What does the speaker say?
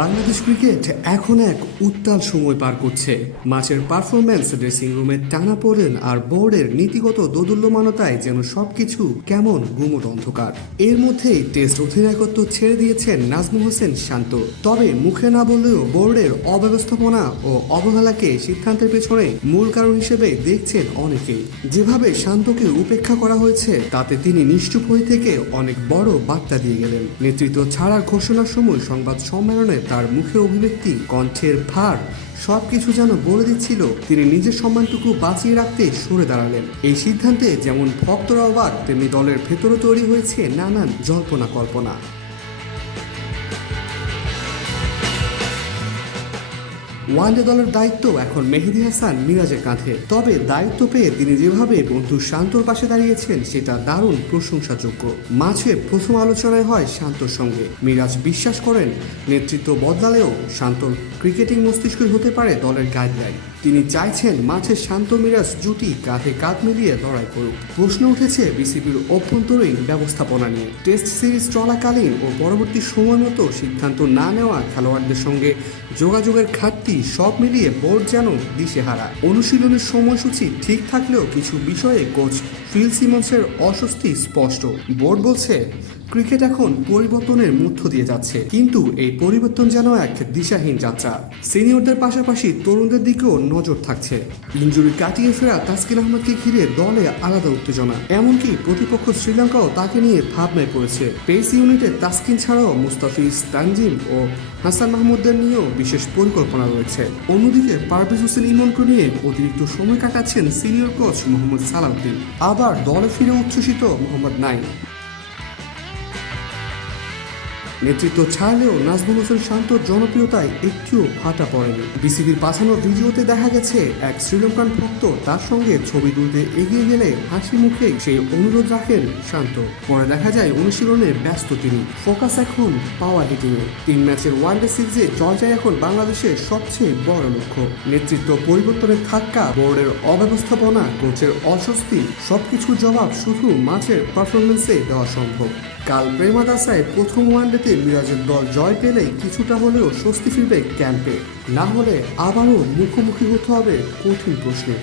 Bangladesh cricket এখন এক উত্তাল সময় পার করছে। মাঝের পারফরম্যান্স, ড্রেসিং রুমের টানাপোড়েন আর বোর্ডের নীতিগত দোদুল্যমানতায় যেন সবকিছু কেমন গুমট অন্ধকার। এর মধ্যেই টেস্ট অধিনায়কত্ব ছেড়ে দিয়েছেন নাজমুল হোসেন শান্ত। তবে মুখে না বললেও বোর্ডের অব্যবস্থাপনা ও অবহেলাকে সিদ্ধান্তের পেছনে মূল কারণ হিসেবে দেখছেন অনেকেই। যেভাবে শান্তকে উপেক্ষা করা হয়েছে তাতে তিনি নিশ্চুপ হয়ে থেকে অনেক বড় বার্তা দিয়ে গেলেন। নেতৃত্ব ছাড়ার ঘোষণার সময় সংবাদ সম্মেলনে তার মুখে অভিব্যক্তি, কণ্ঠের ভার সবকিছু যেন বলে দিচ্ছিল তিনি নিজের সম্মানটুকু বাঁচিয়ে রাখতে সরে দাঁড়ালেন। এই সিদ্ধান্তে যেমন ভক্তরা অবাক, তেমনি দলের ভেতরে তৈরি হয়েছে নানান জল্পনা কল্পনা। ওয়ানডে দলের দায়িত্ব এখন মেহেদী হাসান মিরাজের কাঁধে। তবে দায়িত্ব পেয়ে তিনি যেভাবে বন্ধু শান্তর পাশে দাঁড়িয়েছেন সেটা দারুণ প্রশংসাযোগ্য। মাঝে প্রথম আলোচনায় হয় শান্তর সঙ্গে। মিরাজ বিশ্বাস করেন নেতৃত্ব বদলালেও শান্তর ক্রিকেটিং মস্তিষ্কই হতে পারে দলের গাইডলাইন। তিনি চাইছেন মাঝে শান্ত মিরাজ জুটি কাঁধে কাঁধ মিলিয়ে লড়াই করুক। প্রশ্ন উঠেছে বিসিবির অভ্যন্তরীণ ব্যবস্থাপনা নিয়ে। টেস্ট সিরিজ চলাকালীন ও পরবর্তী সময় মতো সিদ্ধান্ত না নেওয়া, খেলোয়াড়দের সঙ্গে যোগাযোগের ঘাটতি, সব মিলিয়ে বোর্ড যেন দিশেহারা। অনুশীলনের সময়সূচি ঠিক থাকলেও কিছু বিষয়ে কোচ ফিল সিমন্সের অস্বস্তি স্পষ্ট। বোর্ড বলছে ক্রিকেট এখন পরিবর্তনের মধ্য দিয়ে যাচ্ছে, কিন্তু এই পরিবর্তন যেন এক দিশাহীন যাত্রা। সিনিয়রদের পাশাপাশি তরুণদের দিকেও নজর থাকছে। ইনজুরি কাটিয়ে ফেরা তাসকিন আহমেদকে ঘিরে দলে আলাদা উত্তেজনা। এমনকি প্রতিপক্ষ শ্রীলঙ্কাও তাকে নিয়ে ভাবনায় পড়েছে। পেস ইউনিটে তাসকিন ছাড়াও মুস্তাফিজ, তানজিম ও হাসান মাহমুদদের নিয়েও বিশেষ পরিকল্পনা রয়েছে। অন্যদিকে পারভেজ হোসেন ইমনকে নিয়ে অতিরিক্ত সময় কাটাচ্ছেন সিনিয়র কোচ মোহাম্মদ সালাউদ্দিন। আবার দলে ফিরে উচ্ছ্বসিত মোহাম্মদ নাইম। নেতৃত্ব ছাড়লেও নাজমুল হোসেন শান্তর জনপ্রিয়তায় একটুও ভাটা পড়েনি। বিসিবির পাঠানো ভিডিওতে দেখা গেছে এক শ্রীলঙ্কান ভক্ত তার সঙ্গে ছবি তুলতে এগিয়ে গেলে হাসি মুখে সেই অনুরোধ রাখেন শান্ত। পরে দেখা যায় অনুশীলনে ব্যস্ত তিনি। ফোকাস এখন পাওয়ার হিটিংয়ে। 3 ম্যাচের ওয়ানডে সিরিজে জয়টাই এখন বাংলাদেশের সবচেয়ে বড় লক্ষ্য। নেতৃত্ব পরিবর্তনের ধাক্কা, বোর্ডের অব্যবস্থাপনা, কোচের অস্বস্তি, সবকিছুর জবাব শুধু মাঠের পারফরমেন্সে দেওয়া সম্ভব। কাল প্রেমাদাসায় প্রথম ওয়ানডেতে মিরাজের দল জয় পেলেই কিছুটা হলেও স্বস্তি ফিরবে ক্যাম্পে। না হলে আবারও মুখোমুখি হতে হবে কঠিন প্রশ্নে।